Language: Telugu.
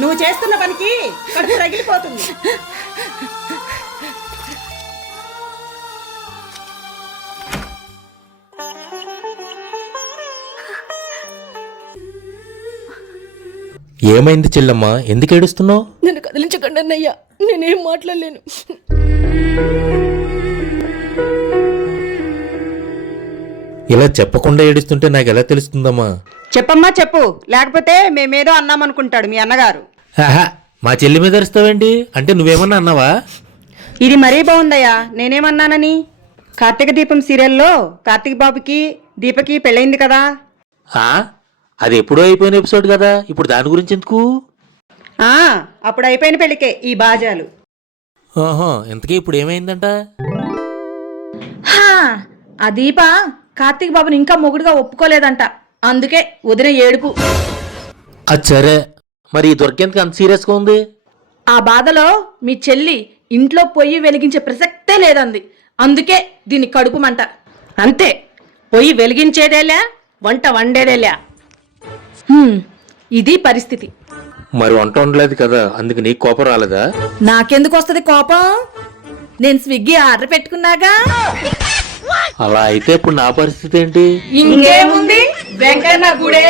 నువ్వు చేస్తున్న పనికి కడుపు రగిలిపోతుంది. ఏమైంది చెల్లమ్మా, ఎందుకు ఏడుస్తున్నావు? నన్ను కదిలించకండి అన్నయ్య, నేనేం మాట్లాడలేను. ఇలా చెప్పకుండా ఏడుస్తుంటే నాకు ఎలా తెలుస్తుందమ్మా? చెప్పమ్మా చెప్పు, లేకపోతే మేమేదో అన్నామనుకుంటాడు మీ అన్నగారు. ఆహా, మా చెల్లి మీద అరుస్తావేంటి? అంటే నువ్వేమన్నా అన్నావా? ఇది మరీ బాగుందయ్యా. నేనేమన్నానని? కార్తీక దీపం సీరియల్లో కార్తీక్ బాబుకి దీపకి పెళ్ళైంది కదా. అది ఎప్పుడో అయిపోయిన ఎపిసోడ్ కదా, ఇప్పుడు దాని గురించి ఎందుకు? అప్పుడు అయిపోయిన పెళ్ళికే ఈ బాజాలు. ఇంతకీ ఇప్పుడు ఏమైందంట? ఆ దీప కార్తీక్ బాబుని ఇంకా మొగుడుగా ఒప్పుకోలేదంట, అందుకే వదిన ఏడుపు. సరే, మరి ఈ దొరికేందుకు అంత సీరియస్గా ఉంది? ఆ బాధలో మీ చెల్లి ఇంట్లో పొయ్యి వెలిగించే ప్రసక్తే లేదంది, అందుకే దీన్ని కడుపు మంట. అంతే, పొయ్యి వెలిగించేదేలే, వంట వండేదేలే. ఇది పరిస్థితి. మరి వంట ఉండలేదు కదా, అందుకు నీకు కోపం రాలేదా? నాకెందుకు వస్తుంది కోపం? నేను స్విగ్గీ ఆర్డర్ పెట్టుకున్నాగా. అలా అయితే ఇప్పుడు నా పరిస్థితి ఏంటి? ఇంకేముంది, వెంకన్న గుడే.